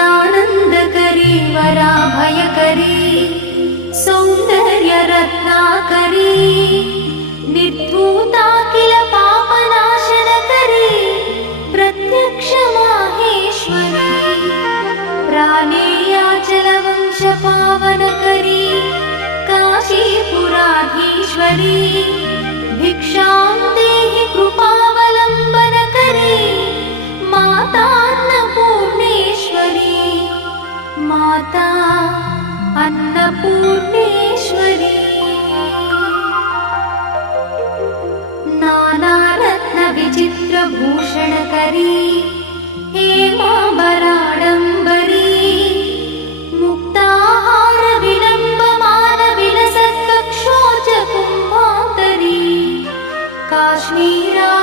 नित्यानन्दकरी वराभयकरी सौन्दर्यरत्नाकरी निर्धूता किल पापनाशनकरी प्रत्यक्षमाहेश्वरी प्राणेयाचलवंशपावनकरी काशीपुराधीश्वरी माता अन्नपूर्णेश्वरी। नानारत्नविचित्रभूषणकरी हे मा बराडम्बरी काश्मीरा